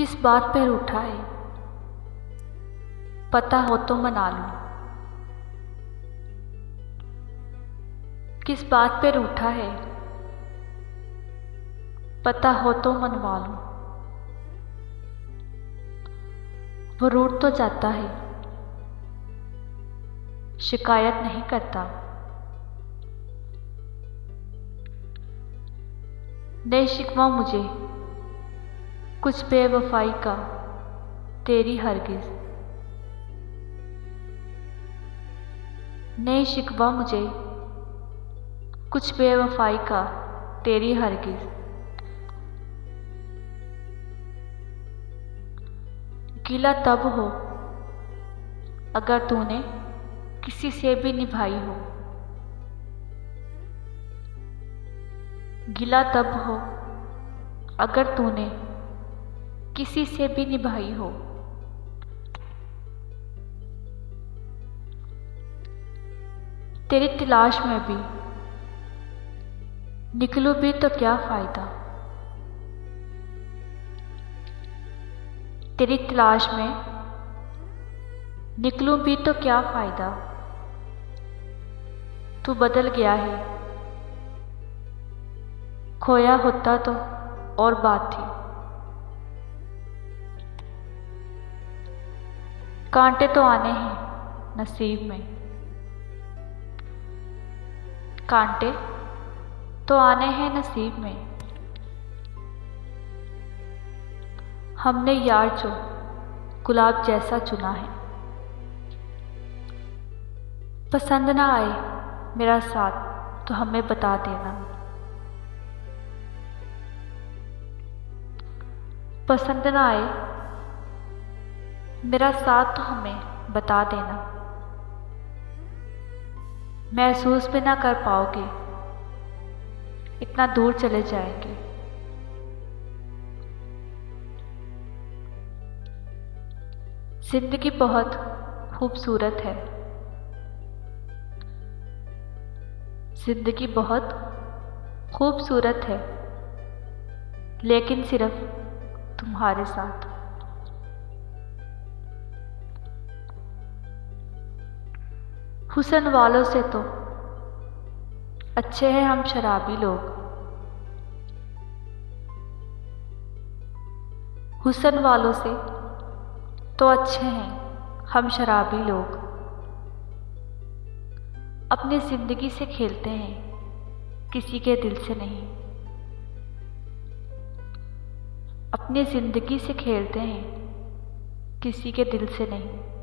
किस बात पर रूठा है, पता हो तो मना लूं। किस बात पर रूठा है, पता हो तो मनवा लूं। वो रूठ तो जाता है, शिकायत नहीं करता। नहीं शिकवा मुझे कुछ बेवफाई का तेरी हरगिज़। नहीं शिकवा मुझे कुछ बेवफाई का तेरी हरगिज़। गिला तब हो अगर तूने किसी से भी निभाई हो। गिला तब हो अगर तूने किसी से भी निभाई हो। तेरी तलाश में भी निकलूं भी तो क्या फ़ायदा। तेरी तलाश में निकलूं भी तो क्या फ़ायदा। तू बदल गया है, खोया होता तो और बात थी। कांटे तो आने हैं नसीब में, कांटे तो आने हैं नसीब में। हमने यार जो गुलाब जैसा चुना है। पसंद ना आए मेरा साथ तो हमें बता देना। पसंद ना आए मेरा साथ तो हमें बता देना। महसूस भी ना कर पाओगे, इतना दूर चले जाएंगे। जिंदगी बहुत खूबसूरत है, जिंदगी बहुत खूबसूरत है, लेकिन सिर्फ तुम्हारे साथ। हुस्न वालों से तो अच्छे हैं हम शराबी लोग। हुस्न वालों से तो अच्छे हैं हम शराबी लोग। अपनी जिंदगी से खेलते हैं किसी के दिल से नहीं। अपनी जिंदगी से खेलते हैं किसी के दिल से नहीं।